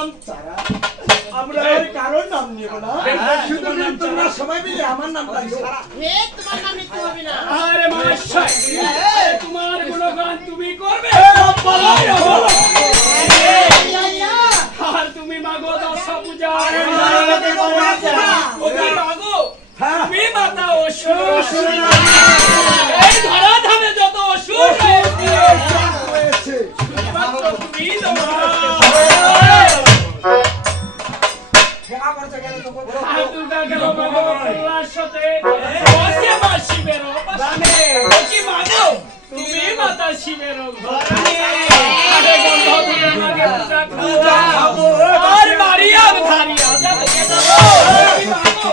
নাম তারা। আমরা আর কারোর নাম নেব না, শুধু তোমরা সবাই মিলে আমার নামটা নিও। তোমার নাম নিতে হবে না। আরে মহাশয়, তোমার গুণগান তুমি করবে, আর তুমি মাগো দশা পূজা, তুমি মাতা অসুর, এই ধরা ধামে যত অসুর হয়েছে তুমি তোমার দুর্গা গেল মাগো প্রহ্লাদ সাথে বসে মা শিবের উপাসনে, কি মাগো তুমি মাতা শিবের ঘরে, আরে গন্ধ ধরে মাগে পূজা খাবো, আর মারিয়া ধারিয়া যাবো, কি মাগো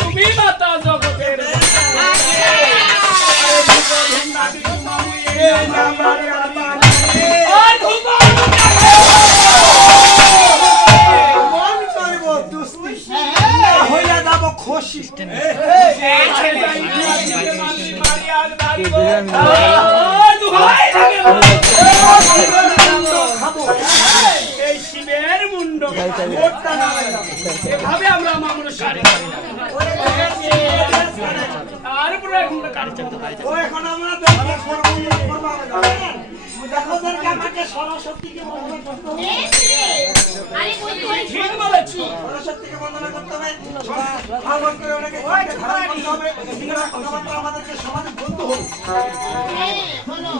তুমি মাতা জগতের খুশি এই শিবের মুন্ড এভাবে আমরা মামুর সারি তারপরে এখন আমরা আমাকে সরস্বতীকে বন্দনা করতে হবে। ঠিক বলেছি, সরস্বতীকে বন্দনা করতে হবে, ভাগবত করে ওনাকে ধারণ করতে হবে, কথাবার্তা আমাদেরকে সমাজে বলতে হবে। বলো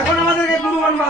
এখন আমাদেরকে গুরু বন্ধ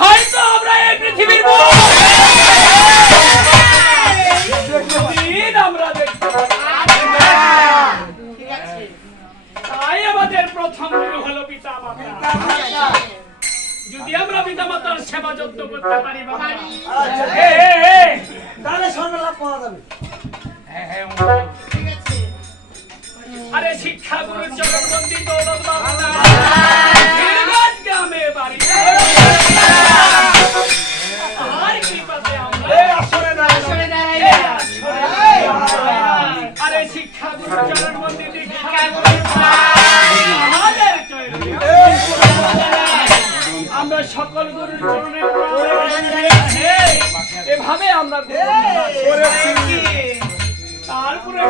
হয়তো আমরা এই পৃথিবীর কোনদিন আমরা দেখতে পারি না। ঠিক আছে। তাই আমাদের প্রথম গুরু হলো পিতা মাতা। যদি আমরা পিতা মাতার সেবা যত্ন করতে পারি বাবা, আচ্ছা, এ, এ, এ, তাহলে স্বর্ণলাভ পাওয়া যাবে। ঠিক আছে। আরে শিক্ষা গুরুর চরণ বন্দি দৌলত বাবা না, বীরগঞ্জ গ্রামে বাড়ি। আর কৃপাতে আমরা আসরে দাঁড়ানো। আসলে দাঁড়াই এই না। আসরে আরে শিক্ষা গুরুর চরণ বন্দি দীক্ষা আমাদের চরণে। আমরা সকল গুরুর চরণে এভাবে আমরা তারপরে